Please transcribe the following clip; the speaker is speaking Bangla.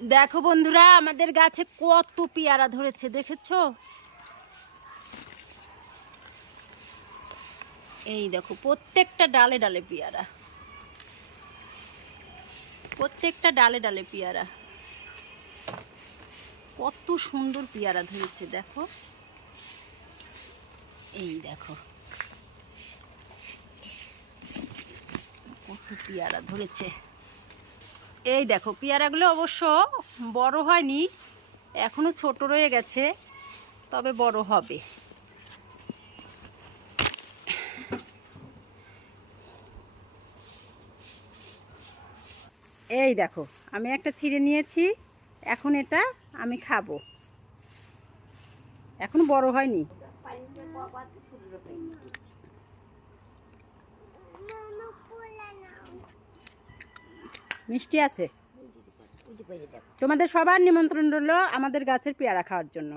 দেখো বন্ধুরা, আমাদের গাছে কত পেয়ারা ধরেছে দেখেছো? এই দেখো, প্রত্যেকটা ডালে ডালে পেয়ারা, প্রত্যেকটা ডালে ডালে পেয়ারা। কত সুন্দর পেয়ারা ধরেছে দেখো। এই দেখো কত পেয়ারা ধরেছে। এই দেখো, পেয়ারাগুলো অবশ্য বড় হয়নি, এখনো ছোট রয়ে গেছে, তবে বড় হবে। এই দেখো, আমি একটা ছিঁড়ে নিয়েছি, এখন এটা আমি খাবো। এখনো বড় হয়নি। মিষ্টি আছে। তোমাদের সবার নিমন্ত্রণ রইল আমাদের গাছের পেয়ারা খাওয়ার জন্য।